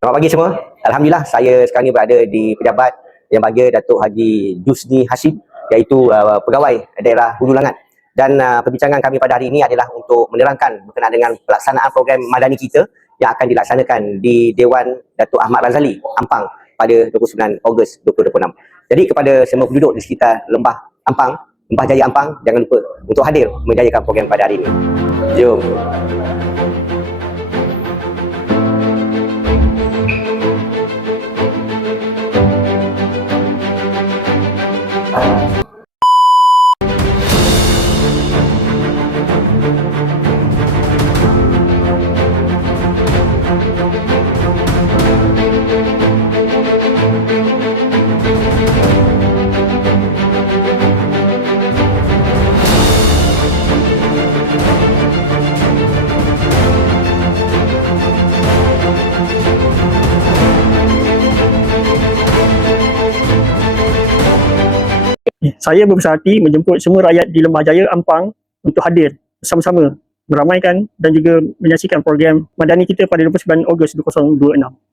Selamat pagi semua. Alhamdulillah saya sekarang ni berada di pejabat Yang Berhormat Datuk Haji Jusni Hashim, iaitu pegawai daerah Hulu Langat. Dan perbincangan kami pada hari ini adalah untuk menerangkan berkenaan dengan pelaksanaan program Madani kita yang akan dilaksanakan di Dewan Datuk Ahmad Razali, Ampang pada 29 Ogos 2026. Jadi kepada semua penduduk di sekitar Lembah Ampang, Lembah Jaya Ampang, jangan lupa untuk hadir menjayakan program pada hari ini. Jom. Saya berbesar hati menjemput semua rakyat di Lembah Jaya Ampang untuk hadir bersama-sama meramaikan dan juga menyaksikan program Madani kita pada 29 Ogos 2026.